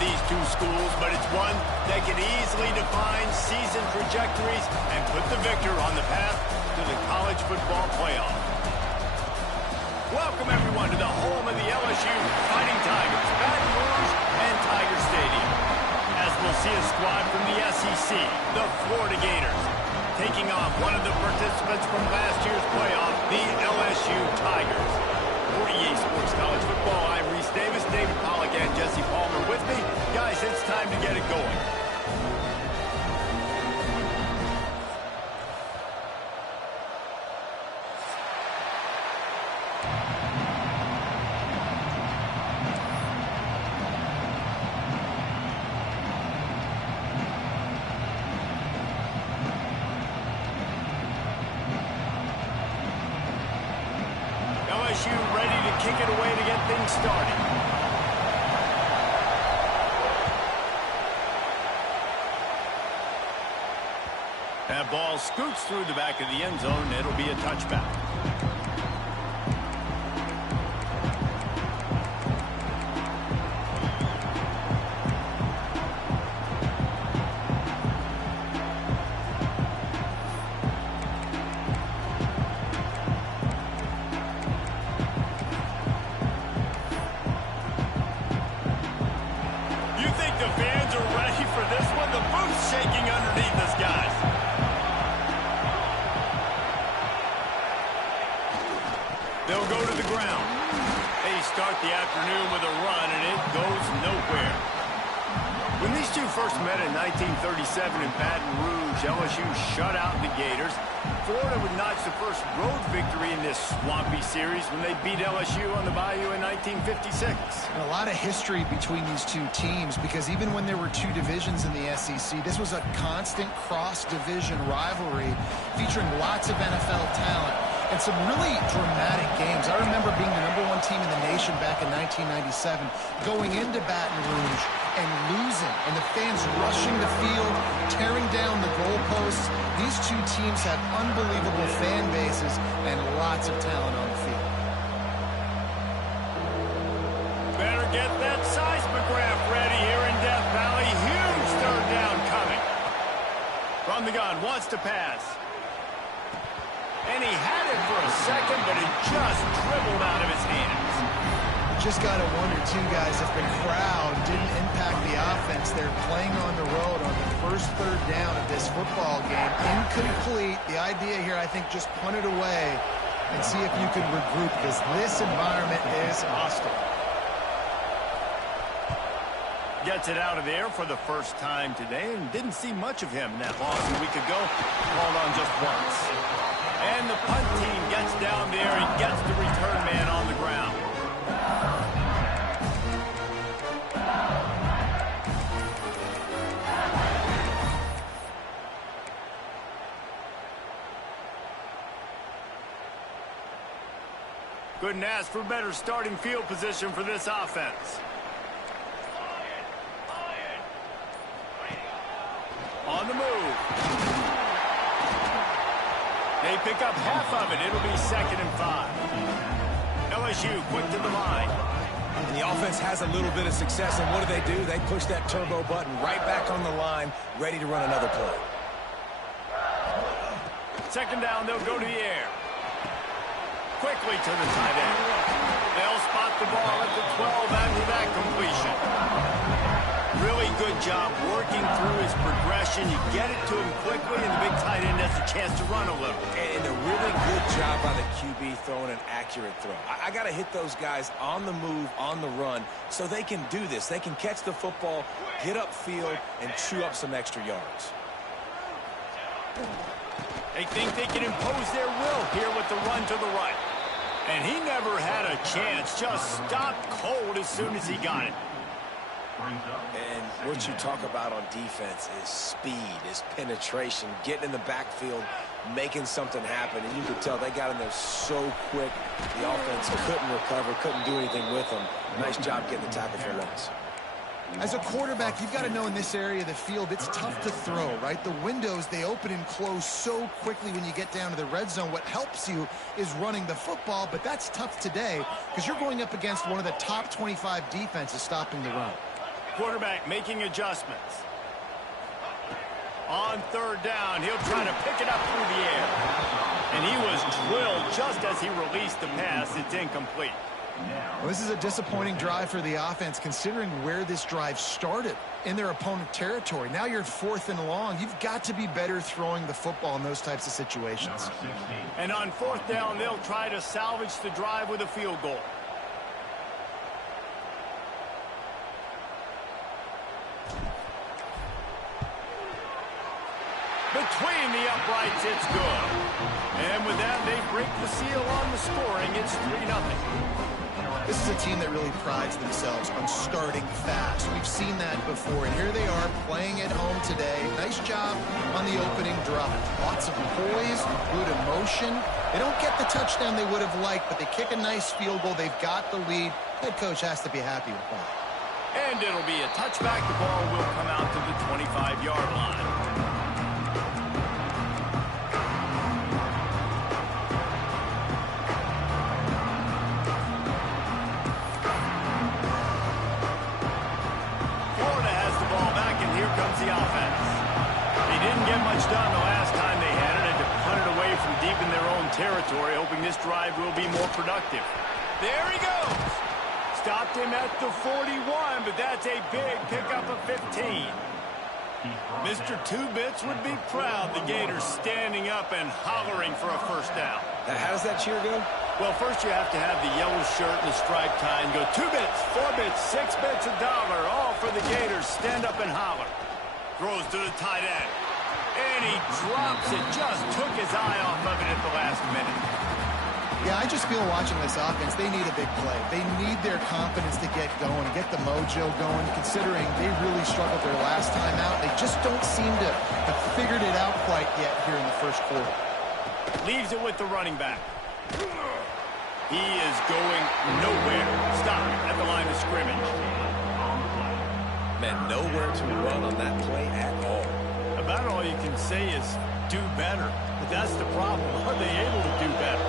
these two schools, but it's one that can easily define season trajectories and put the victor on the path to the college football playoff. Welcome, everyone, to the home of the LSU Fighting Tigers, Baton Rouge and Tiger Stadium. As we'll see a squad from the SEC, the Florida Gators, taking on one of the participants from last year's playoff, the LSU Tigers. 48 Sports College Football, I'm Reese Davis, David Pollack, and Jesse Palmer with me. Guys, it's time to get it going. LSU ready to kick it away to get things started. That ball scoots through the back of the end zone. It'll be a touchback. The fans are ready for this one. The booth's shaking underneath us, guys. They'll go to the ground. They start the afternoon with a run, and it goes nowhere. When these two first met in 1937 in Baton Rouge, LSU shut out the Gators. Florida would notch the first road victory in this swampy series when they beat LSU on the Bayou in 1956. And a lot of history between these two teams, because even when there were two divisions in the SEC, this was a constant cross-division rivalry featuring lots of NFL talent and some really dramatic games. I remember being the #1 team in the nation back in 1997, going into Baton Rouge and losing, and the fans rushing the field, tearing down the goalposts. These two teams have unbelievable fan bases and lots of talent on the field. Better get that seismograph ready here in Death Valley. Huge third down coming. From the gun, wants to pass. And he had it for a second, but it just dribbled out of his hands. Just got to wonder, too, guys, if the crowd didn't impact the offense. They're playing on the road on the first third down of this football game. Incomplete. The idea here, I think, just punt it away and see if you can regroup, because this environment is hostile. Gets it out of there for the first time today, and didn't see much of him in that loss a week ago. Called on just once. And the punt team gets down there and gets the return man on the ground. Couldn't ask for better starting field position for this offense. On the move. They pick up half of it. It'll be 2nd and 5. LSU quick to the line. And the offense has a little bit of success, and what do? They push that turbo button right back on the line, ready to run another play. 2nd down, they'll go to the air. Quickly to the tight end. They'll spot the ball at the 12 after that completion. Really good job working through his progression. You get it to him quickly, and the big tight end has a chance to run a little. And a really good job by the QB throwing an accurate throw. I got to hit those guys on the move, on the run, so they can do this. They can catch the football, get upfield, and chew up some extra yards. They think they can impose their will here with the run to the right. And he never had a chance. Just stopped cold as soon as he got it. And what you talk about on defense is speed, is penetration, getting in the backfield, making something happen. And you could tell they got in there so quick. The offense couldn't recover, couldn't do anything with them. Nice job getting the tackle for loss. As a quarterback, you've got to know in this area of the field, it's tough to throw, right? The windows, they open and close so quickly when you get down to the red zone. What helps you is running the football, but that's tough today because you're going up against one of the top 25 defenses stopping the run. Quarterback making adjustments. On third down, he'll try to pick it up through the air. And he was drilled just as he released the pass. It's incomplete. Well, this is a disappointing drive for the offense, considering where this drive started in their opponent territory. Now you're 4th and long. You've got to be better throwing the football in those types of situations. And on 4th down, they'll try to salvage the drive with a field goal. Between the uprights, it's good. And with that, they break the seal on the scoring. It's 3-0. This is a team that really prides themselves on starting fast. We've seen that before, and here they are playing at home today. Nice job on the opening drive. Lots of poise, good emotion. They don't get the touchdown they would have liked, but they kick a nice field goal. They've got the lead. Head coach has to be happy with that. And it'll be a touchback. The ball will come out to the 25-yard line. The offense. They didn't get much done the last time they had it, and to punt it away from deep in their own territory, hoping this drive will be more productive. There he goes. Stopped him at the 41, but that's a big pickup of 15. Mr. Two-Bits would be proud. The Gators standing up and hollering for a first down. Now, how does that cheer go? Well, first you have to have the yellow shirt and the striped tie and go 2 bits, 4 bits, 6 bits, $1, all for the Gators. Stand up and holler. Throws to the tight end. And he drops it. Just took his eye off of it at the last minute. Yeah, I just feel watching this offense, they need a big play. They need their confidence to get going, get the mojo going, considering they really struggled their last time out. They just don't seem to have figured it out quite yet here in the first quarter. Leaves it with the running back. He is going nowhere. Stop at the line of scrimmage. Man, nowhere to run on that play at all. About all you can say is do better. But that's the problem. Are they able to do better?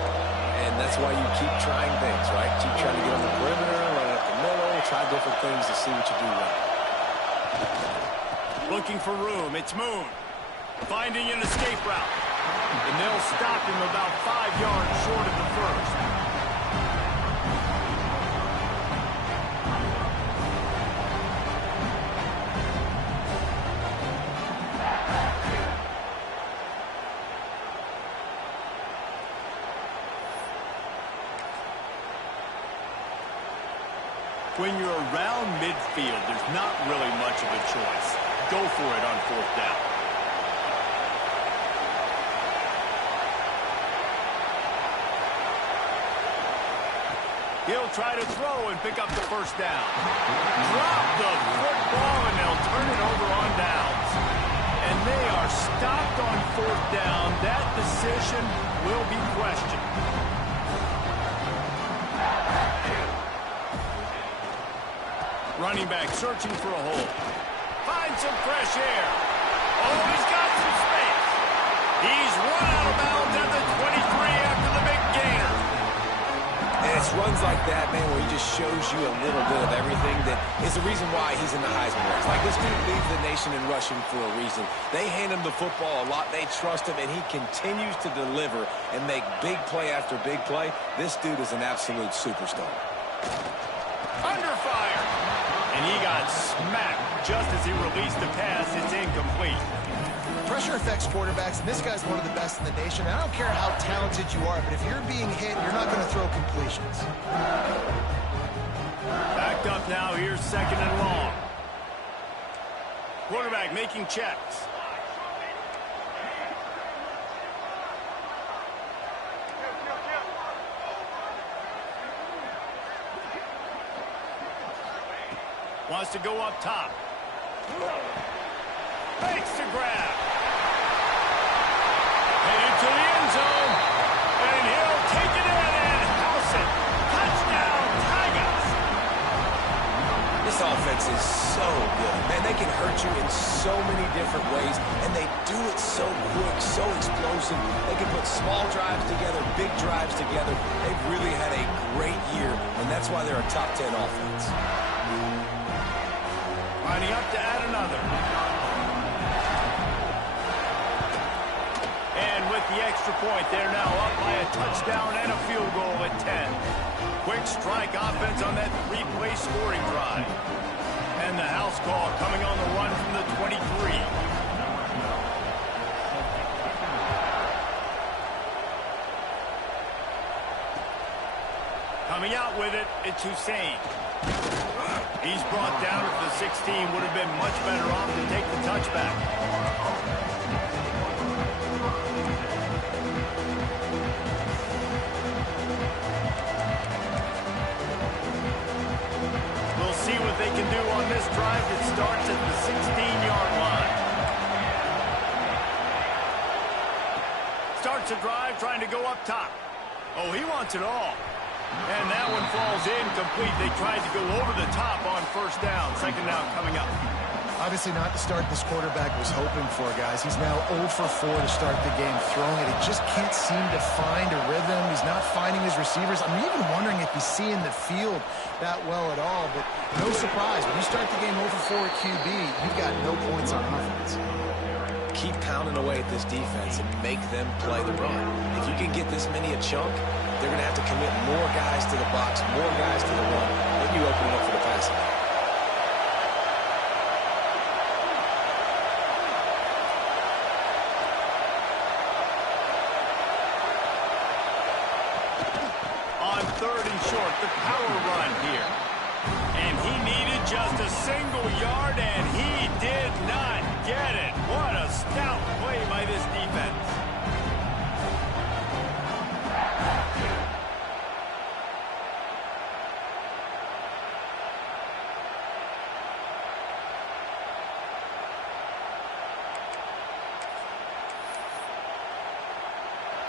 And that's why you keep trying things, right? Keep trying to get on the perimeter, run up the middle, try different things to see what you do right. Looking for room. It's Moon. Finding an escape route. And they'll stop him about 5 yards short of the first. When you're around midfield, there's not really much of a choice. Go for it on 4th down. He'll try to throw and pick up the first down. Drop the football, and they'll turn it over on downs. And they are stopped on 4th down. That decision will be questioned. Running back searching for a hole. Finds some fresh air. Oh, he's got some space. He's run out of bounds at the 23 after the big gainer. And it's runs like that, man, where he just shows you a little bit of everything that is the reason why he's in the Heisman race. Like, this dude leads the nation in rushing for a reason. They hand him the football a lot. They trust him, and he continues to deliver and make big play after big play. This dude is an absolute superstar. Under fire. And he got smacked just as he released the pass. It's incomplete. Pressure affects quarterbacks, and this guy's one of the best in the nation. I don't care how talented you are, but if you're being hit, you're not going to throw completions. Backed up now. Here's 2nd and long. Quarterback making checks. Wants to go up top. Makes the grab. Headed to the end zone. And he'll take it in and house it. Touchdown, Tigers. This offense is so good. Man, they can hurt you in so many different ways, and they do it so quick, so explosive. They can put small drives together, big drives together. They've really had a great year, and that's why they're a top 10 offense. lining up to add another. And with the extra point, they're now up by a touchdown and a field goal at 10. Quick strike offense on that three-play scoring drive. And the house call coming on the run from the 23. Coming out with it, it's Hussein. He's brought down at the 16. Would have been much better off to take the touchback. We'll see what they can do on this drive that starts at the 16-yard line. Starts a drive trying to go up top. Oh, he wants it all. And that one falls incomplete. They tried to go over the top on first down. Second down coming up. Obviously not the start this quarterback was hoping for, guys. He's now 0 for 4 to start the game throwing it. He just can't seem to find a rhythm. He's not finding his receivers. I'm even wondering if he's seeing the field that well at all. But no surprise. When you start the game 0 for 4 at QB, you've got no points on offense. Keep pounding away at this defense and make them play the run. If you can get this many a chunk, they're going to have to commit more guys to the box, more guys to the run. Then you open it up for the passing game. On 3rd and short, the power run here. And he needed just a single yard, and he did not get it. What a stout play by this defense.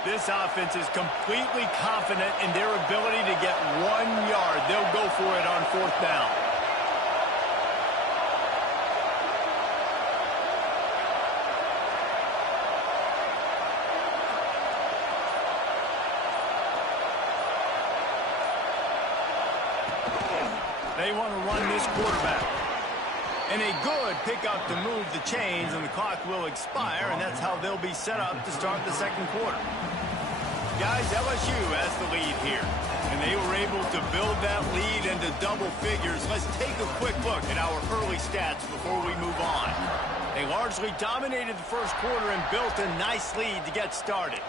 This offense is completely confident in their ability to get 1 yard. They'll go for it on 4th down. They want to run this quarterback. And a good pickup to move the chains, and the clock will expire, and that's how they'll be set up to start the second quarter. Guys, LSU has the lead here, and they were able to build that lead into double figures. Let's take a quick look at our early stats before we move on. They largely dominated the first quarter and built a nice lead to get started.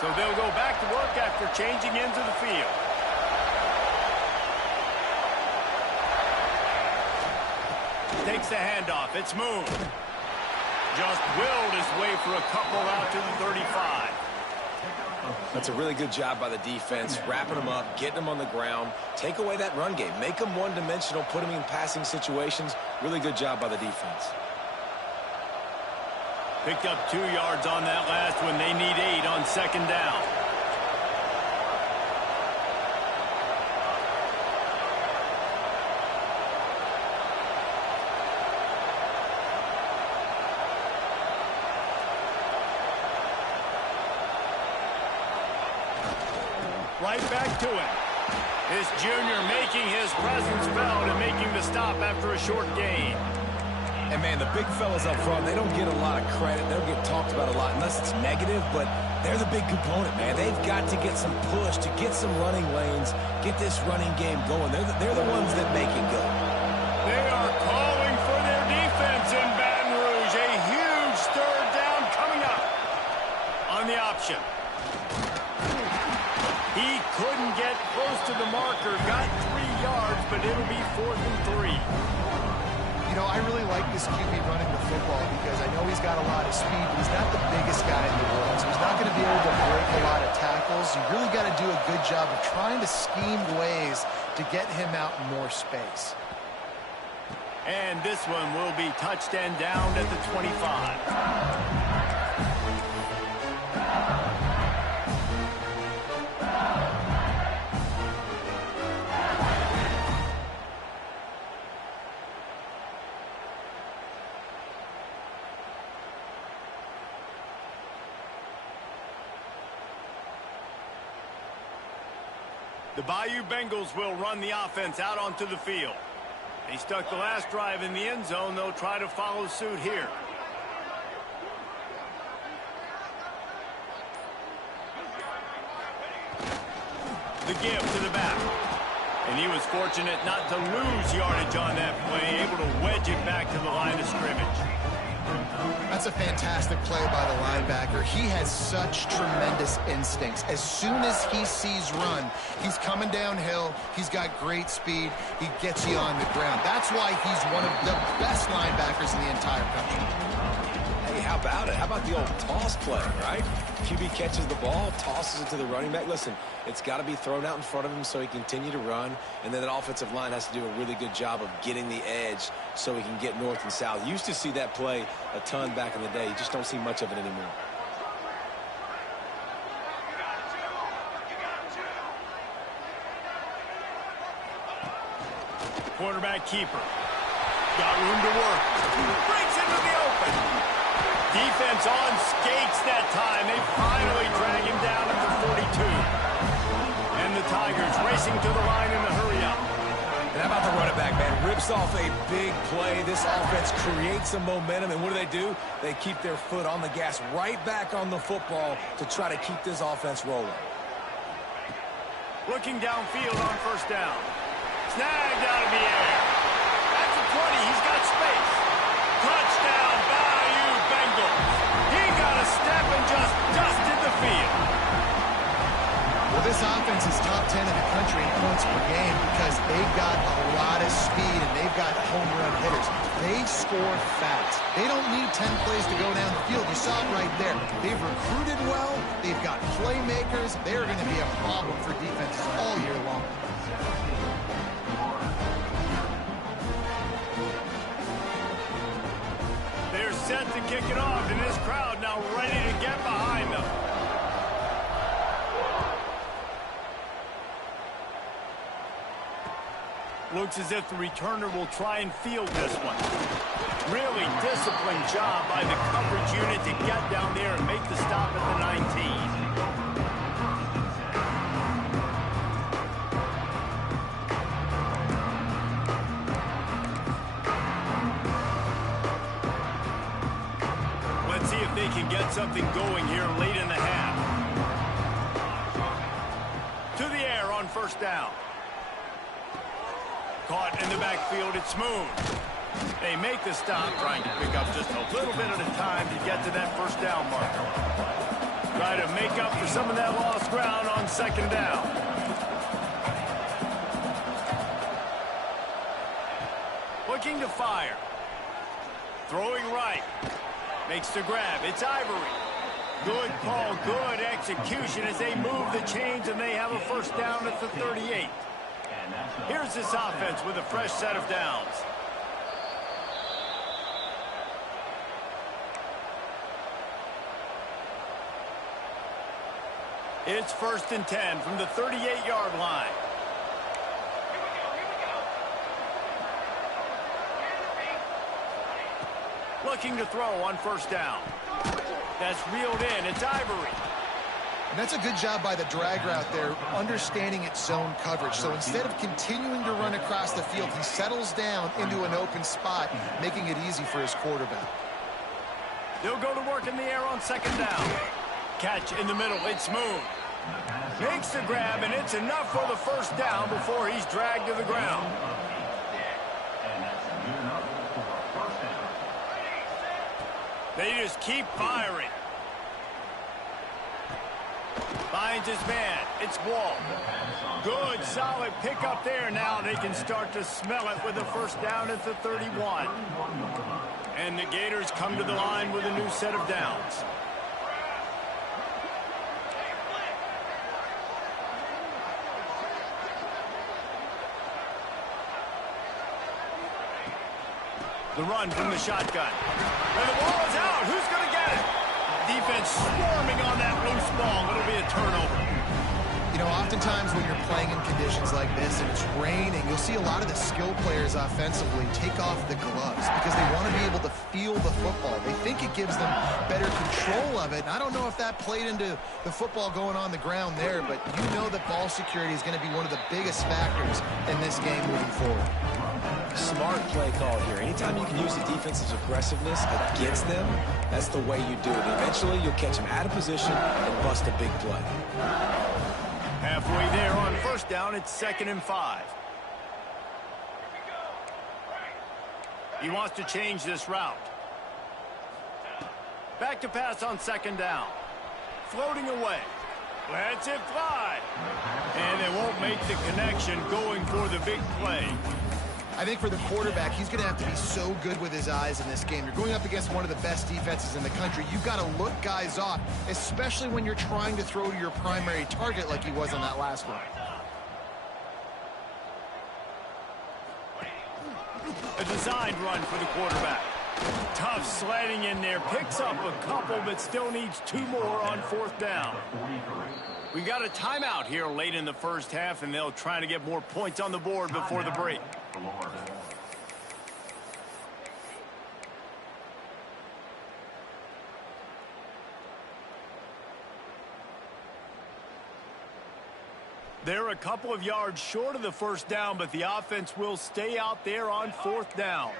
So they'll go back to work after changing into the field. Takes the handoff. It's Moon. Just willed his way for a couple out to the 35. That's a really good job by the defense, wrapping them up, getting them on the ground. Take away that run game. Make them one-dimensional, put them in passing situations. Really good job by the defense. Picked up 2 yards on that last one. They need 8 on second down. Right back to it. This junior making his presence felt and making the stop after a short gain. And, man, the big fellas up front, they don't get a lot of credit. They don't get talked about a lot unless it's negative, but they're the big component, man. They've got to get some push, to get some running lanes, get this running game going. They're the ones that make it go. They are calling for their defense in Baton Rouge. A huge 3rd down coming up on the option. He couldn't get close to the marker. Got 3 yards, but it'll be 4th and 3. You know, I really like this QB running the football because I know he's got a lot of speed, but he's not the biggest guy in the world. So he's not going to be able to break a lot of tackles. You really got to do a good job of trying to scheme ways to get him out in more space. And this one will be touched and down at the 25. The Bayou Bengals will run the offense out onto the field. They stuck the last drive in the end zone. They'll try to follow suit here. The give to the back. And he was fortunate not to lose yardage on that play, able to wedge it back to the line of scrimmage. That's a fantastic play by the linebacker. He has such tremendous instincts. As soon as he sees run, he's coming downhill. He's got great speed. He gets you on the ground. That's why he's one of the best linebackers in the entire country. Hey, how about it? How about the old toss play, right? QB catches the ball, tosses it to the running back. Listen, it's got to be thrown out in front of him so he can continue to run, and then that offensive line has to do a really good job of getting the edge so he can get north and south. You used to see that play a ton back in the day. You just don't see much of it anymore. Quarterback keeper. Got room to work. Breaks into the open. Defense on skates that time. They finally drag him down at the 42. And the Tigers racing to the line in a hurry-up. And how about the running back, man? Rips off a big play. This offense creates some momentum, and what do? They keep their foot on the gas right back on the football to try to keep this offense rolling. Looking downfield on first down. Snagged out of the air. That's the 20. He's got space. Touchdown, Bayou Bengals. He got a step and just dusted the field. Well, this offense is top 10 in the country in points per game because they've got a lot of speed and they've got home run hitters. They score fast. They don't need 10 plays to go down the field. You saw it right there. They've recruited well. They've got playmakers. They're going to be a problem for defenses all year long. They're set to kick it off, and this crowd now ready to get behind them. Looks as if the returner will try and field this one. Really disciplined job by the coverage unit to get down there and make the stop at the 19. Let's see if they can get something going here late in the half. To the air on first down. Caught in the backfield, it's smooth. They make the stop, trying to pick up just a little bit at a time to get to that first down marker. Try to make up for some of that lost ground on second down. Looking to fire. Throwing right. Makes the grab. It's Ivory. Good call, good execution as they move the chains and they have a first down at the 38. Here's this offense with a fresh set of downs. It's 1st and 10 from the 38-yard line. Looking to throw on first down. That's reeled in. It's Ivory. And that's a good job by the drag route there, understanding its zone coverage. So instead of continuing to run across the field, he settles down into an open spot, making it easy for his quarterback. They'll go to work in the air on second down. Catch in the middle. It's smooth. Makes the grab, and it's enough for the first down before he's dragged to the ground. They just keep firing. Finds his man. It's Wall. Good, solid pickup there. Now they can start to smell it with a first down at the 31. And the Gators come to the line with a new set of downs. The run from the shotgun. And the ball is out. Who's going to get it? Defense swarming on that loose ball. It'll be a turnover. You know, oftentimes when you're playing in conditions like this and it's raining, you'll see a lot of the skill players offensively take off the gloves because they want to be able to feel the football. They think it gives them better control of it. And I don't know if that played into the football going on the ground there, but you know that ball security is going to be one of the biggest factors in this game moving forward. Smart play call here. Anytime you can use the defense's aggressiveness against them, that's the way you do it. Eventually, you'll catch them out of position and bust a big play. Halfway there on first down, it's 2nd and 5. He wants to change this route. Back to pass on 2nd down. Floating away. Lets it fly. And they won't make the connection going for the big play. I think for the quarterback, he's going to have to be so good with his eyes in this game. You're going up against one of the best defenses in the country. You've got to look guys off, especially when you're trying to throw to your primary target like he was on that last one. A designed run for the quarterback. Tough sledding in there. Picks up a couple, but still needs 2 more on 4th down. We got a timeout here late in the first half, and they'll try to get more points on the board before the break. They're a couple of yards short of the first down, but the offense will stay out there on 4th down.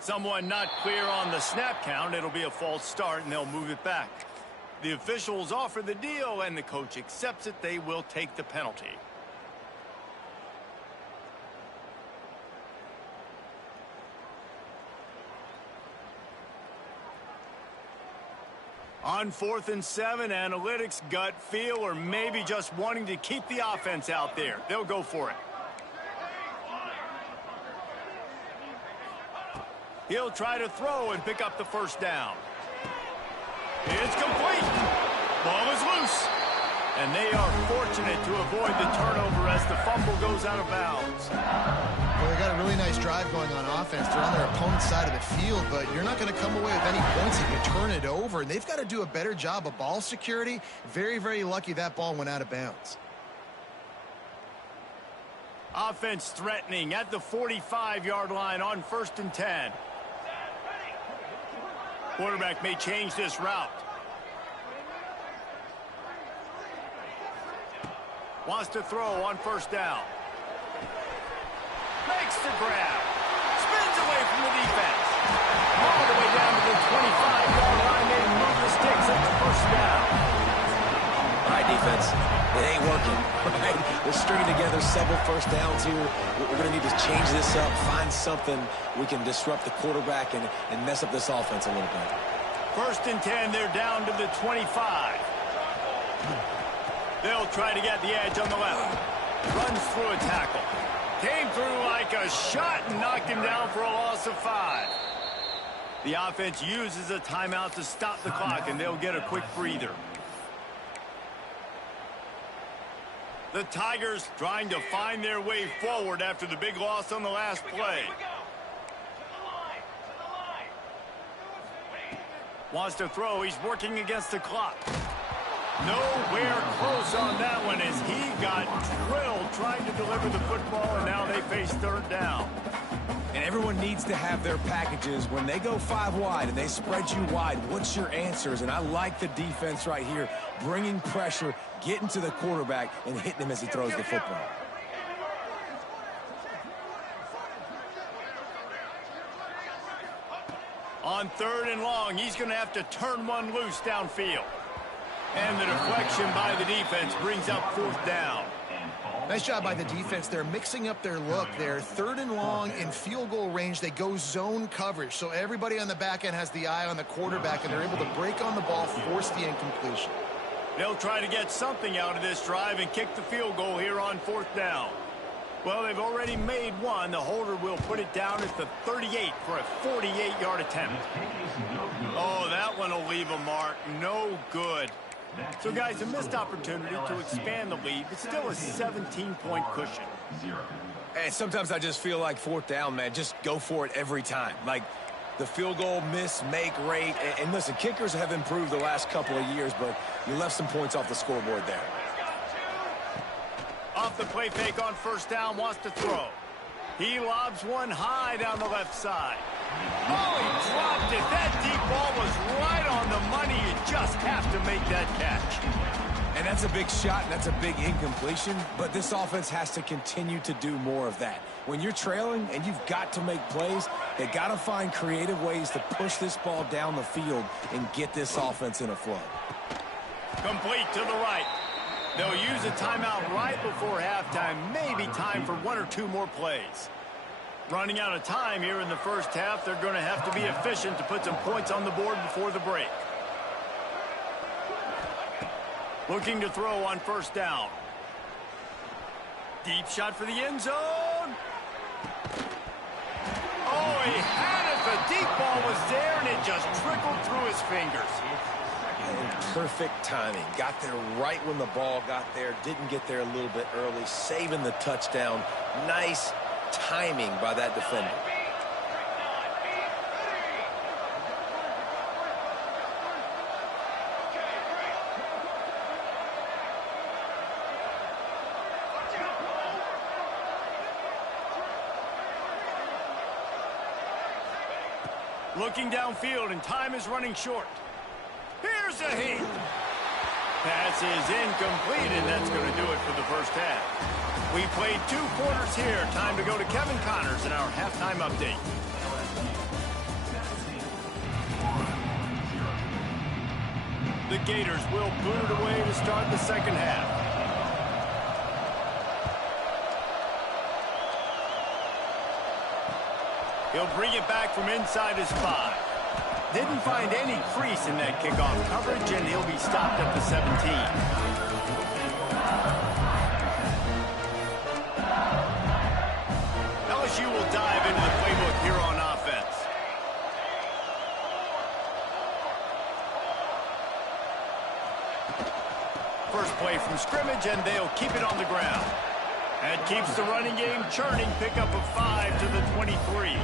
Someone not clear on the snap count. It'll be a false start, and they'll move it back. The officials offer the deal, and the coach accepts it. They will take the penalty. On 4th and 7, analytics, gut feel, or maybe just wanting to keep the offense out there. They'll go for it. He'll try to throw and pick up the first down. It's complete. Ball is loose. And they are fortunate to avoid the turnover as the fumble goes out of bounds. Well, they got a really nice drive going on offense. They're on their opponent's side of the field, but you're not going to come away with any points if you turn it over. And they've got to do a better job of ball security. Very, very lucky that ball went out of bounds. Offense threatening at the 45-yard line on 1st and 10. Quarterback may change this route. Wants to throw on 1st down. Makes the grab. Spins away from the defense. All the way down to the 25-yard line. They move the sticks at the 1st down. All right, defense. It ain't working. Right? We're stringing together several first downs here. We're going to need to change this up, find something we can disrupt the quarterback and mess up this offense a little bit. 1st and 10, they're down to the 25. They'll try to get the edge on the left. Runs through a tackle. Came through like a shot and knocked him down for a loss of 5. The offense uses a timeout to stop the clock, and they'll get a quick breather. The Tigers trying to find their way forward after the big loss on the last play. Wants to throw. He's working against the clock. Nowhere close on that one as he got drilled trying to deliver the football, and now they face 3rd down. And everyone needs to have their packages. When they go 5 wide and they spread you wide, what's your answers? And I like the defense right here, bringing pressure, getting to the quarterback, and hitting him as he throws the football. On 3rd and long, he's going to have to turn one loose downfield. And the deflection by the defense brings up 4th down. Nice job by the defense. They're mixing up their look there. 3rd and long in field goal range. They go zone coverage. So everybody on the back end has the eye on the quarterback, and they're able to break on the ball, force the incompletion. They'll try to get something out of this drive and kick the field goal here on 4th down. Well, they've already made one. The holder will put it down at the 38 for a 48-yard attempt. Oh, that one will leave a mark. No good. So, guys, a missed opportunity to expand the lead, but still a 17-point cushion. And sometimes I just feel like fourth down, man, just go for it every time. Like the field goal miss, make rate. And listen, kickers have improved the last couple of years, but you left some points off the scoreboard there. Off the play fake on first down, wants to throw. He lobs one high down the left side. Oh, he dropped it. That deep ball was right on the money. You just have to make that catch. And that's a big shot, and that's a big incompletion, but this offense has to continue to do more of that. When you're trailing and you've got to make plays, they got to find creative ways to push this ball down the field and get this offense in a flow. Complete to the right. They'll use a timeout right before halftime, maybe time for one or two more plays. Running out of time here in the first half, they're going to have to be efficient to put some points on the board before the break. Looking to throw on first down. Deep shot for the end zone. Oh, he had it. The deep ball was there, and it just trickled through his fingers. And perfect timing. Got there right when the ball got there. Didn't get there a little bit early. Saving the touchdown. Nice timing by that defender. Looking downfield, and time is running short. Here's a heat. Pass is incomplete, and that's going to do it for the first half. We played 2 quarters here. Time to go to Kevin Connors in our halftime update. The Gators will boot it away to start the second half. He'll bring it back from inside his 5. Didn't find any crease in that kickoff coverage, and he'll be stopped at the 17. LSU will dive into the playbook here on offense. First play from scrimmage, and they'll keep it on the ground. That keeps the running game churning. Pick up a 5 to the 23.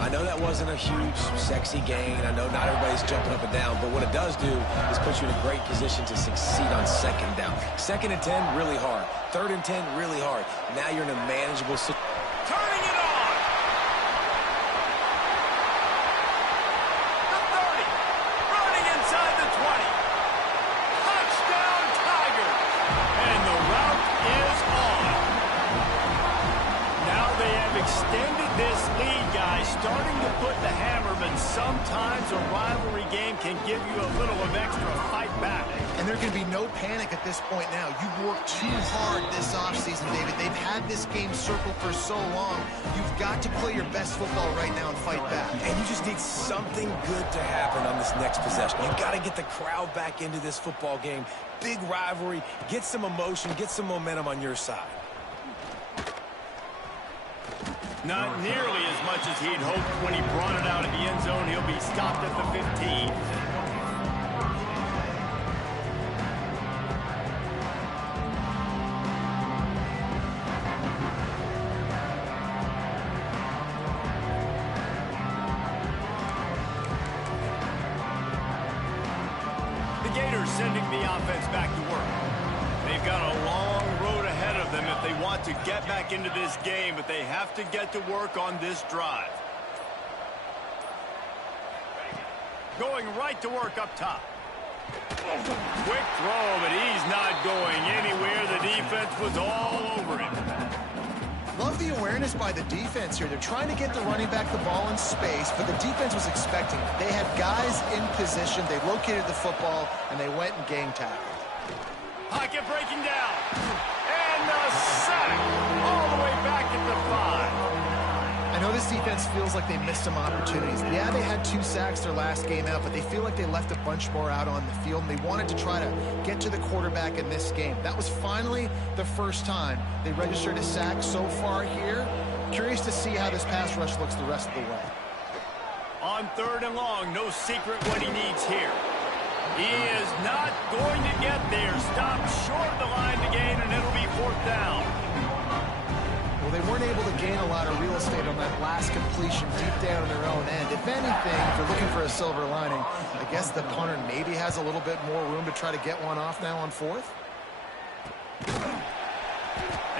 I know that wasn't a huge, sexy gain. I know not everybody's jumping up and down, but what it does do is put you in a great position to succeed on second down. 2nd and 10, really hard. 3rd and 10, really hard. Now you're in a manageable situation. Turning it on! The 30. Running inside the 20. Touchdown, Tigers! And the route is on. Now they have extended this lead, guys, starting to put the hammer, but sometimes a rivalry game can give you a little of extra fight back. And there can be no panic at this point now. You've worked too hard this offseason, David. They've had this game circled for so long. You've got to play your best football right now and fight back. And you just need something good to happen on this next possession. You've got to get the crowd back into this football game. Big rivalry. Get some emotion. Get some momentum on your side. Not nearly as much as he'd hoped when he brought it out of the end zone. He'll be stopped at the 15. The Gators sending the offense back to work. They've got a long road ahead of them if they want to get back into this game, but they have to get to work on this drive. Going right to work up top. Quick throw, but he's not going anywhere. The defense was all over him. Love the awareness by the defense here. They're trying to get the running back the ball in space, but the defense was expecting it. They had guys in position. They located the football, and they went and gang tackled. Pocket breaking down. And the sack. All the way back at the 5. I know this defense feels like they missed some opportunities. Yeah, they had 2 sacks their last game out, but they feel like they left a bunch more out on the field, and they wanted to try to get to the quarterback in this game. That was finally the first time they registered a sack so far here. Curious to see how this pass rush looks the rest of the way. On 3rd and long, no secret what he needs here. He is not going to get there. Stopped short of the line to gain, and it'll be 4th down. Well, they weren't able to gain a lot of real estate on that last completion deep down in their own end. If anything, if you're looking for a silver lining, I guess the punter maybe has a little bit more room to try to get one off now on fourth.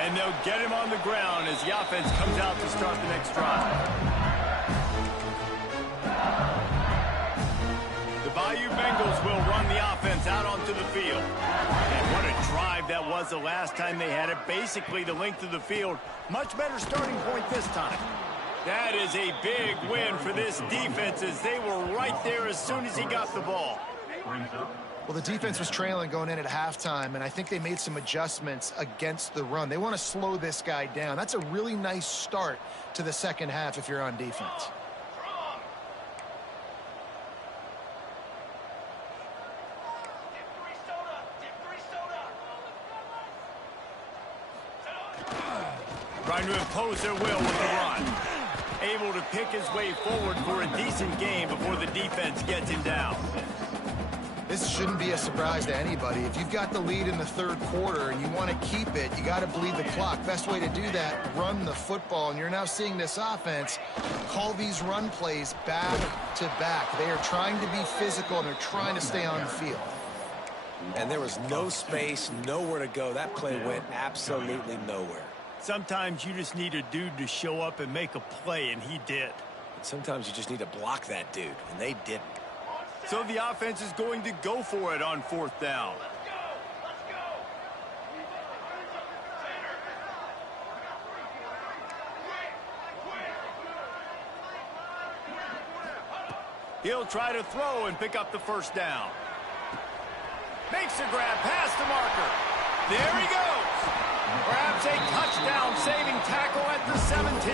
And they'll get him on the ground as the offense comes out to start the next drive. The Bayou Bengals will run the offense out onto the field. And what a drive that was the last time they had it. Basically the length of the field. Much better starting point this time. That is a big win for this defense as they were right there as soon as he got the ball. Well, the defense was trailing going in at halftime, and I think they made some adjustments against the run. They want to slow this guy down. That's a really nice start to the second half if you're on defense. Trying to impose their will with the run. Able to pick his way forward for a decent game before the defense gets him down. This shouldn't be a surprise to anybody. If you've got the lead in the third quarter and you want to keep it, you got to bleed the clock. Best way to do that, run the football. And you're now seeing this offense call these run plays back to back. They are trying to be physical, and they're trying to stay on the field. And there was no space, nowhere to go. That play went absolutely nowhere. Sometimes you just need a dude to show up and make a play, and he did. And sometimes you just need to block that dude, and they didn't. So the offense is going to go for it on fourth down. He'll try to throw and pick up the first down. Makes a grab past the marker. There he goes. Perhaps a touchdown-saving tackle at the 17.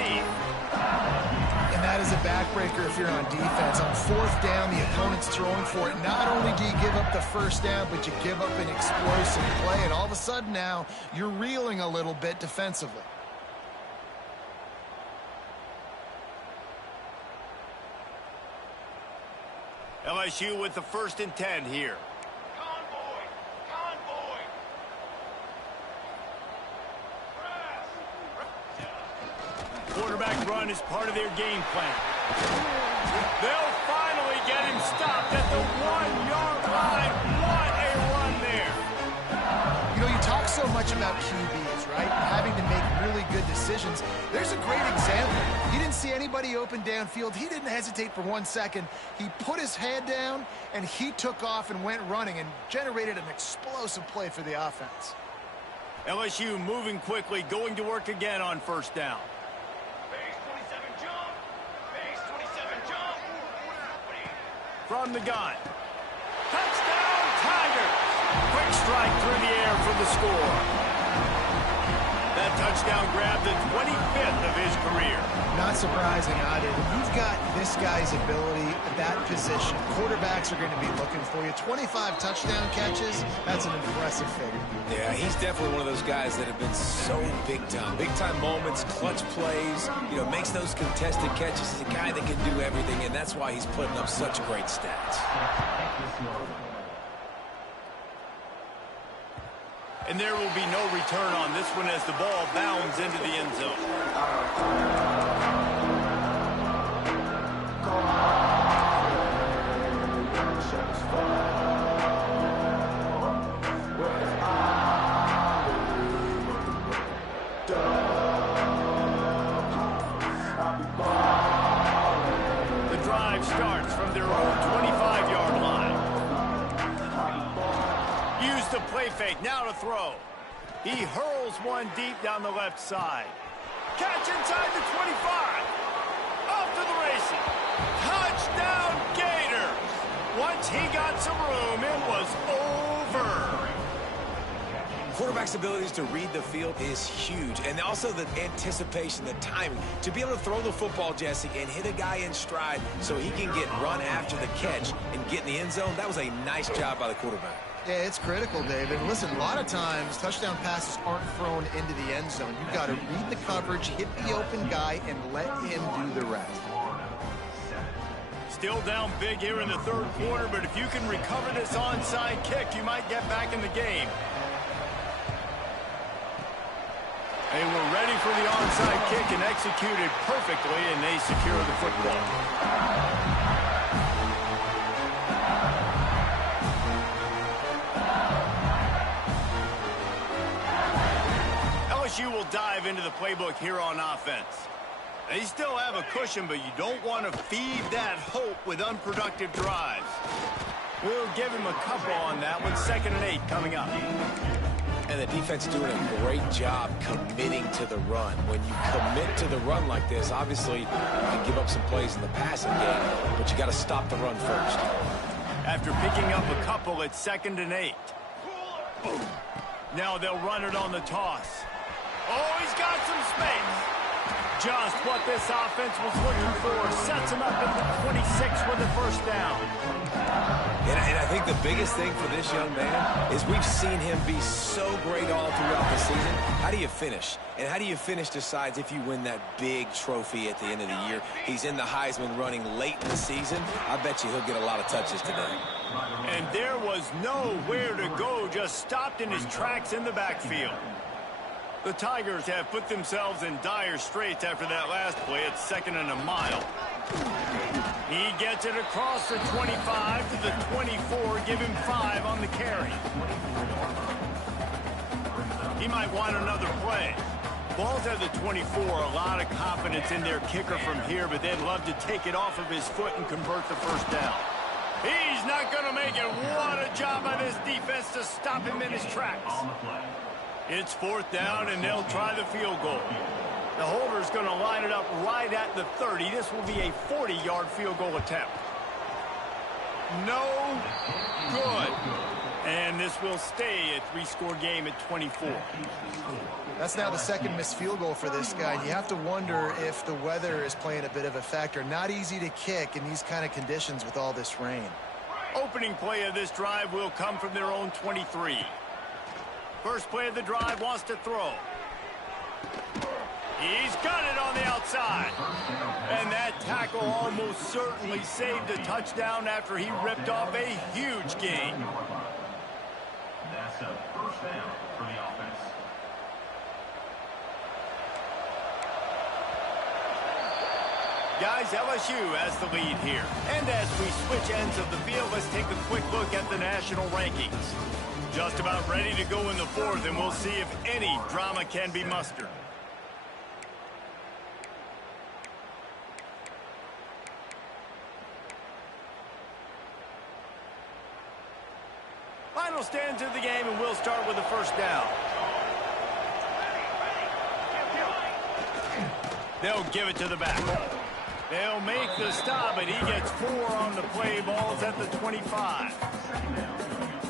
And that is a backbreaker if you're on defense. On fourth down, the opponent's throwing for it. Not only do you give up the first down, but you give up an explosive play. And all of a sudden now, you're reeling a little bit defensively. LSU with the 1st and 10 here. Quarterback run is part of their game plan. They'll finally get him stopped at the 1-yard line. What a run there. You know, you talk so much about QBs, right? Having to make really good decisions. There's a great example. He didn't see anybody open downfield. He didn't hesitate for 1 second. He put his head down, and he took off and went running and generated an explosive play for the offense. LSU moving quickly, going to work again on first down. From the gun. Touchdown, Tigers! Quick strike through the air for the score. That touchdown grabbed the 25th of his career. Not surprising either. When you've got this guy's ability at that position, quarterbacks are going to be looking for you. 25 touchdown catches, that's an impressive figure. Yeah, he's definitely one of those guys that have been so big time. Big time moments, clutch plays, you know, makes those contested catches. He's a guy that can do everything, and that's why he's putting up such great stats. And there will be no return on this one as the ball bounds into the end zone. The drive starts from their own 25-yard line. Use the play fake, now to throw. He hurls one deep down the left side. Catch inside the 25. Off to the races. Touchdown, Gators. Once he got some room, it was over. Quarterback's abilities to read the field is huge, and also the anticipation, the timing. To be able to throw the football, Jesse, and hit a guy in stride so he can get run after the catch and get in the end zone, that was a nice job by the quarterback. Yeah, it's critical, David. Listen, a lot of times touchdown passes aren't thrown into the end zone. You've got to read the coverage, hit the open guy, and let him do the rest. Still down big here in the third quarter, but if you can recover this onside kick, you might get back in the game. They were ready for the onside kick and executed perfectly, and they secure the football. LSU will dive into the playbook here on offense. They still have a cushion, but you don't want to feed that hope with unproductive drives. We'll give him a couple on that one. 2nd and 8 coming up. And the defense doing a great job committing to the run. When you commit to the run like this, obviously you can give up some plays in the passing game, but you got to stop the run first. After picking up a couple, it's 2nd and 8. Now they'll run it on the toss. Oh, he's got some space. Just what this offense was looking for. Sets him up at the 26 with the first down. And I think the biggest thing for this young man is we've seen him be so great all throughout the season. How do you finish? And how do you finish decides if you win that big trophy at the end of the year. He's in the Heisman running late in the season. I bet you he'll get a lot of touches today. And there was nowhere to go, just stopped in his tracks in the backfield. The Tigers have put themselves in dire straits after that last play. It's 2nd and a mile. He gets it across the 25 to the 24. Give him 5 on the carry. He might want another play. Ball's at the 24. A lot of confidence in their kicker from here, but they'd love to take it off of his foot and convert the first down. He's not going to make it. What a job by this defense to stop him in his tracks. It's 4th down, and they'll try the field goal. The holder's going to line it up right at the 30. This will be a 40-yard field goal attempt. No good. And this will stay a 3-score game at 24. That's now the 2nd missed field goal for this guy. You have to wonder if the weather is playing a bit of a factor. Not easy to kick in these kind of conditions with all this rain. Opening play of this drive will come from their own 23. First play of the drive, wants to throw. He's got it on the outside. And that tackle almost certainly saved a touchdown after he ripped off a huge gain. That's a first down for the offense. Guys, LSU has the lead here. And as we switch ends of the field, let's take a quick look at the national rankings. Just about ready to go in the 4th, and we'll see if any drama can be mustered. Final stands of the game, and we'll start with the first down. They'll give it to the back. They'll make the stop, and he gets 4 on the play. Ball's at the 25.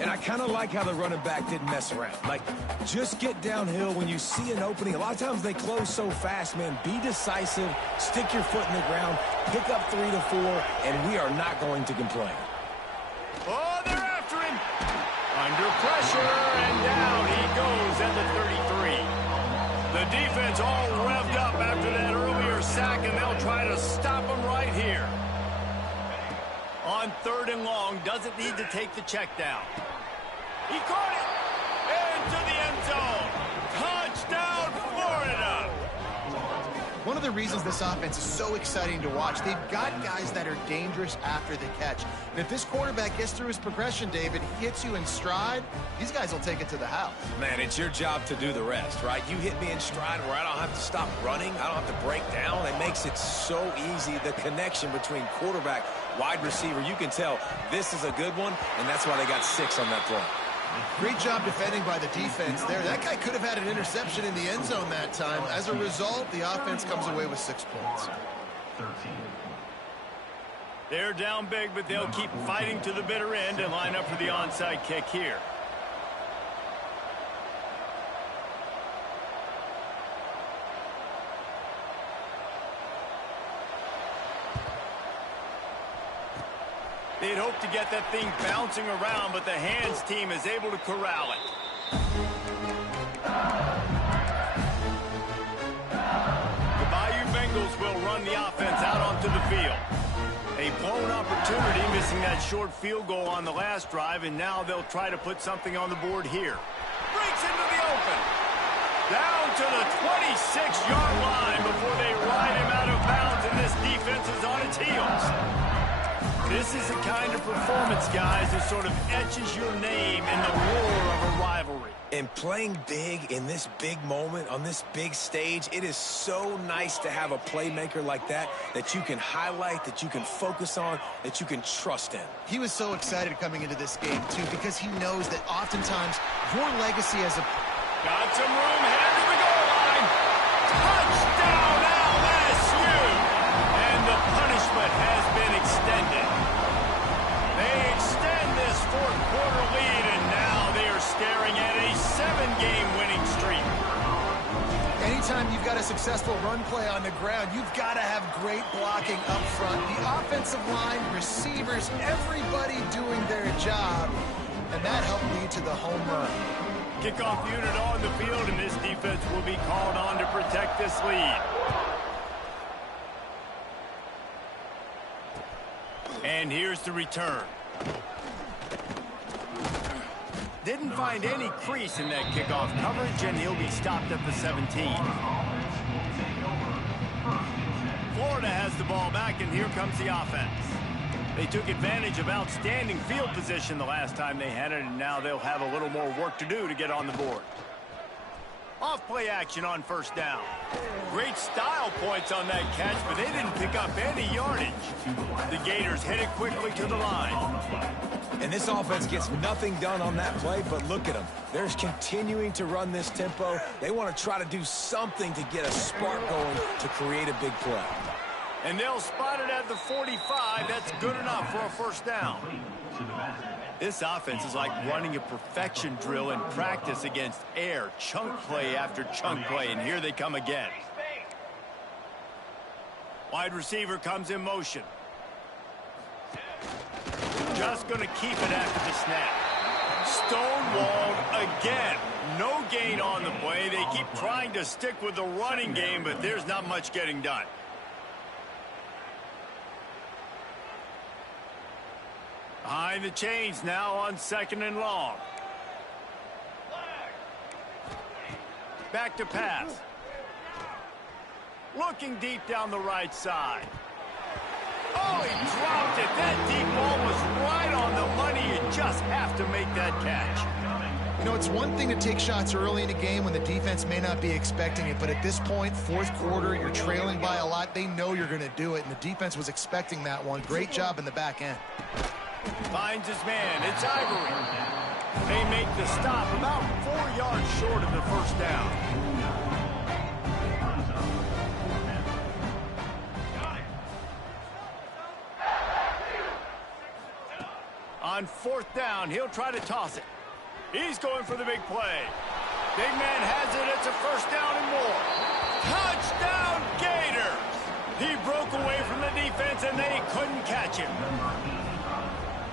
And I kind of like how the running back didn't mess around. Like, just get downhill when you see an opening. A lot of times they close so fast, man. Be decisive, stick your foot in the ground, pick up 3 to 4, and we are not going to complain. Oh, they're after him. Under pressure, and down he goes at the 33. The defense all revved up after that earlier sack, and they'll try to stop him right here. On 3rd and long, doesn't need to take the check down. He caught it into the end zone. Touchdown, Florida. One of the reasons this offense is so exciting to watch, they've got guys that are dangerous after the catch. And if this quarterback gets through his progression, David, he hits you in stride, these guys will take it to the house. Man, it's your job to do the rest, right? You hit me in stride where I don't have to stop running. I don't have to break down. It makes it so easy, the connection between quarterback, wide receiver. You can tell this is a good one, and that's why they got 6 on that play. Great job defending by the defense there. That guy could have had an interception in the end zone that time. As a result, the offense comes away with 6 points. 13. They're down big, but they'll keep fighting to the bitter end and line up for the onside kick here. They'd hope to get that thing bouncing around, but the hands team is able to corral it. The Bayou Bengals will run the offense out onto the field. A blown opportunity, missing that short field goal on the last drive, and now they'll try to put something on the board here. Breaks into the open. Down to the 26-yard line before they ride him out of bounds, and this defense is on its heels. This is the kind of performance, guys, that sort of etches your name in the roar of a rivalry. And playing big in this big moment, on this big stage, it is so nice to have a playmaker like that you can highlight, that you can focus on, that you can trust in. He was so excited coming into this game, too, because he knows that oftentimes your legacy as a... Got some room, headed to the goal line. Touchdown, LSU! And the punishment has been extended. They extend this fourth-quarter lead, and now they are staring at a 7-game winning streak. Anytime you've got a successful run play on the ground, you've got to have great blocking up front. The offensive line, receivers, everybody doing their job, and that helped lead to the home run. Kickoff unit on the field, and this defense will be called on to protect this lead. And here's the return. Didn't find any crease in that kickoff coverage, and he'll be stopped at the 17. Florida has the ball back, and here comes the offense. They took advantage of outstanding field position the last time they had it, and now they'll have a little more work to do to get on the board. Off-play action on first down. Great style points on that catch, but they didn't pick up any yardage. The Gators headed quickly to the line. And this offense gets nothing done on that play, but look at them. They're continuing to run this tempo. They want to try to do something to get a spark going to create a big play. And they'll spot it at the 45. That's good enough for a first down. This offense is like running a perfection drill in practice against air. Chunk play after chunk play, and here they come again. Wide receiver comes in motion. Just going to keep it after the snap. Stonewalled again. No gain on the play. They keep trying to stick with the running game, but there's not much getting done. Behind the chains now on 2nd and long. Back to pass. Looking deep down the right side. Oh, he dropped it. That deep ball was right on the money. You just have to make that catch. You know, it's one thing to take shots early in a game when the defense may not be expecting it, but at this point, fourth quarter, you're trailing by a lot. They know you're going to do it, and the defense was expecting that one. Great job in the back end. Finds his man. It's Ivory. They make the stop about 4 yards short of the first down. On 4th down, he'll try to toss it. He's going for the big play. Big man has it. It's a first down and more. Touchdown, Gators! He broke away from the defense, and they couldn't catch him.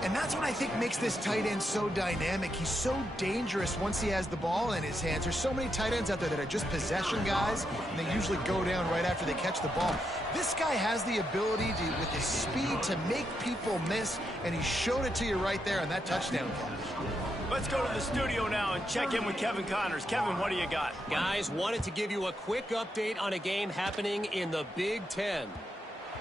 And that's what I think makes this tight end so dynamic. He's so dangerous once he has the ball in his hands. There's so many tight ends out there that are just possession guys, and they usually go down right after they catch the ball. This guy has the ability to, with his speed, to make people miss, and he showed it to you right there on that touchdown catch. Let's go to the studio now and check in with Kevin Connors. Kevin, what do you got? Guys, wanted to give you a quick update on a game happening in the Big Ten.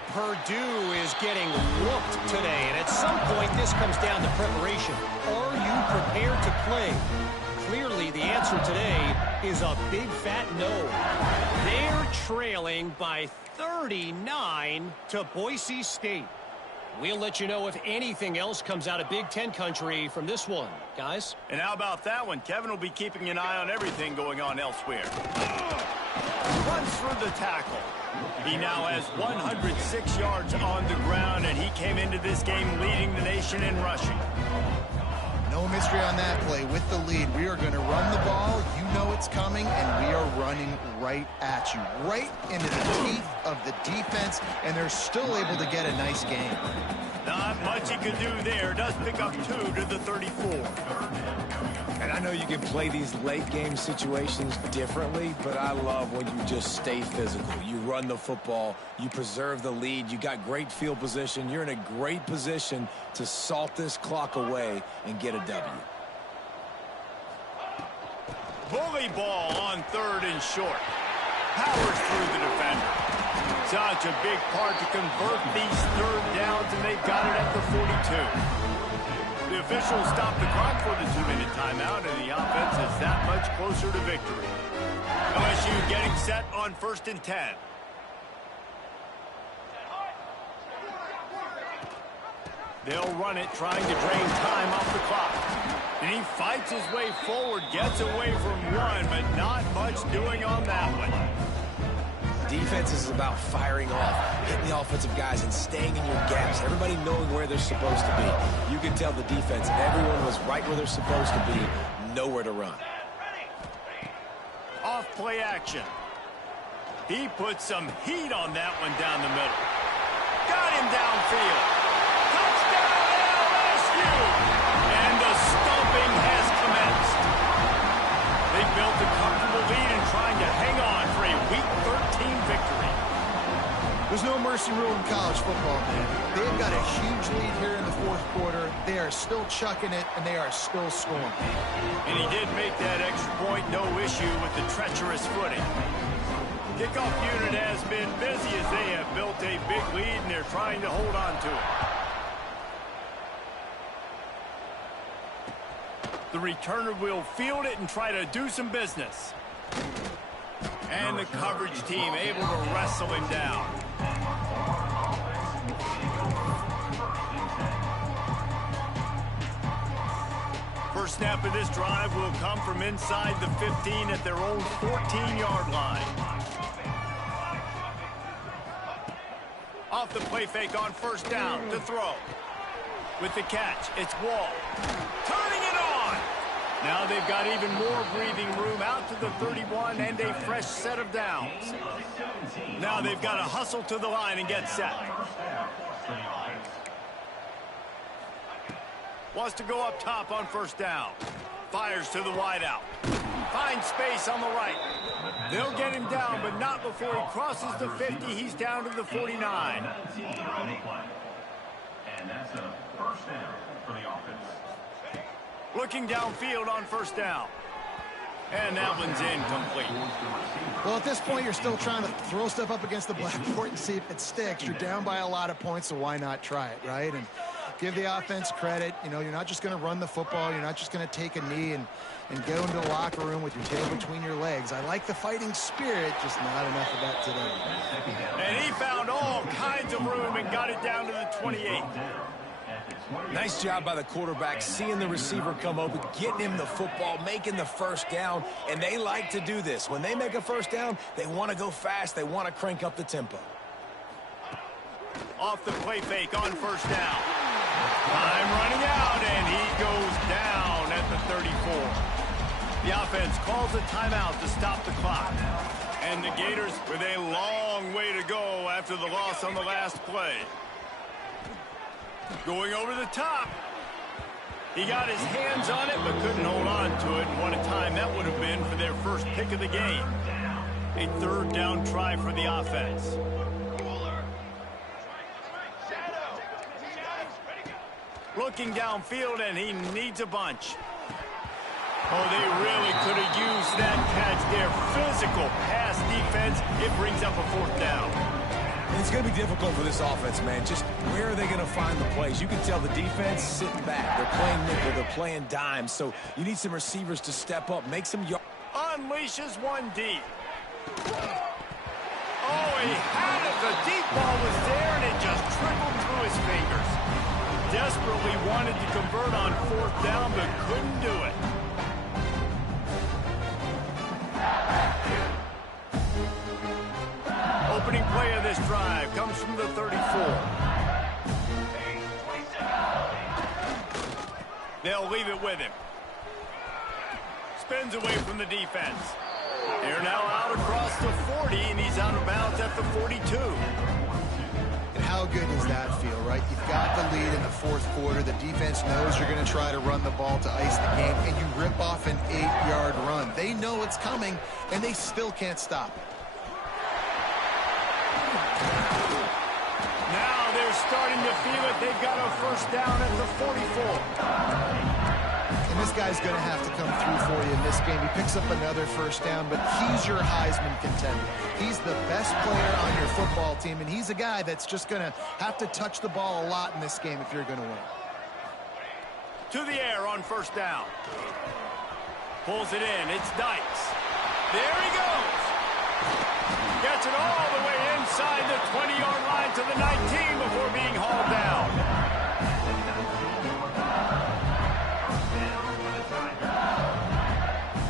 Purdue is getting whooped today, and at some point this comes down to preparation. Are you prepared to play? Clearly the answer today is a big fat no. They're trailing by 39 to Boise State. We'll let you know if anything else comes out of Big Ten country from this one, guys. And how about that one? Kevin will be keeping an eye on everything going on elsewhere. Runs through the tackle. He now has 106 yards on the ground, and he came into this game leading the nation in rushing. No mystery on that play. With the lead, we are going to run the ball. You know it's coming, and we are running right at you, right into the teeth of the defense, and they're still able to get a nice game. Not much he could do there. Does pick up 2 to the 34. And I know you can play these late game situations differently, but I love when you just stay physical. You run the football, you preserve the lead, you got great field position, you're in a great position to salt this clock away and get a W. Bully ball on 3rd and short. Powers through the defender. Such a big part to convert these 3rd downs, and they got it at the 42. The officials stopped the clock for the 2-minute timeout, and the offense is that much closer to victory. LSU getting set on 1st and 10. They'll run it, trying to drain time off the clock. And he fights his way forward, gets away from one, but not much doing on that one. Defense is about firing off, hitting the offensive guys and staying in your gaps, everybody knowing where they're supposed to be. You can tell the defense, everyone was right where they're supposed to be, nowhere to run. Off play action. He put some heat on that one down the middle. Got him downfield. Touchdown LSU! And the stomping has commenced. They built a comfortable lead and trying to hang on for a Week 13 victory. There's no mercy rule in college football, man. They've got a huge lead here in the 4th quarter. They are still chucking it, and they are still scoring. And he did make that extra point, no issue with the treacherous footing. Kickoff unit has been busy as they have built a big lead, and they're trying to hold on to it. The returner will field it and try to do some business. And the coverage team able to wrestle him down. First snap of this drive will come from inside the 15 at their own 14-yard line. Off the play fake on 1st down to throw. With the catch, it's Wall. Turning it on! Now they've got even more breathing room out to the 31 and a fresh set of downs. Now they've got to hustle to the line and get set. Wants to go up top on 1st down. Fires to the wideout. Finds space on the right. They'll get him down, but not before he crosses the 50. He's down to the 49. And that's a 1st down for the offense. Looking downfield on 1st down. And that one's incomplete. Well, at this point, you're still trying to throw stuff up against the blackboard and see if it sticks. You're down by a lot of points, so why not try it, right? And give the offense credit. You know, you're not just going to run the football. You're not just going to take a knee and go into the locker room with your tail between your legs. I like the fighting spirit, just not enough of that today. And he found all kinds of room and got it down to the 28. Nice job by the quarterback, seeing the receiver come open, getting him the football, making the 1st down, and they like to do this. When they make a 1st down, they want to go fast. They want to crank up the tempo. Off the play fake on 1st down. Time running out, and he goes down at the 34. The offense calls a timeout to stop the clock. And the Gators with a long way to go after the loss on the last play. Going over the top. He got his hands on it, but couldn't hold on to it. And what a time that would have been for their first pick of the game. A 3rd down try for the offense. Looking downfield, and he needs a bunch. Oh, they really could have used that catch there. Physical pass defense. It brings up a 4th down. It's going to be difficult for this offense, man. Just where are they going to find the plays? You can tell the defense sitting back. They're playing nickel. They're playing dime. So you need some receivers to step up, make some yards. Unleashes one deep. Oh, he had it. The deep ball was there, and it just trickled through his fingers. Desperately wanted to convert on 4th down, but couldn't do it. Opening play of this drive comes from the 34. They'll leave it with him. Spins away from the defense. They're now out across the 40, and he's out of bounds at the 42. And how good does that feel, right? You've got the lead in the 4th quarter. The defense knows you're going to try to run the ball to ice the game, and you rip off an 8-yard run. They know it's coming, and they still can't stop it. Now they're starting to feel it. They've got a 1st down at the 44. And this guy's going to have to come through for you in this game. He picks up another first down, but he's your Heisman contender. He's the best player on your football team, and he's a guy that's just going to have to touch the ball a lot in this game if you're going to win. To the air on first down. Pulls it in. It's Dykes. There he goes. Gets it all the way inside the 20-yard line to the 19 before being hauled down.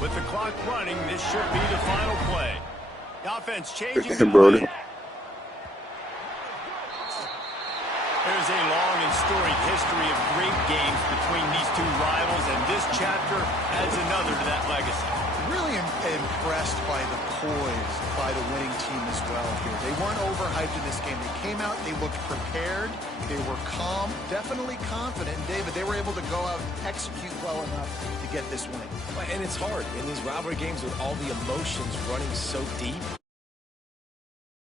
With the clock running, this should be the final play. The offense changing the play. There's a long and storied history of great games between these two rivals, and this chapter adds another to that legacy. Really impressed by the poise by the winning team as well here. They weren't overhyped in this game. They came out, they looked prepared, they were calm, definitely confident. And David, they were able to go out and execute well enough to get this win. And it's hard in these rivalry games with all the emotions running so deep.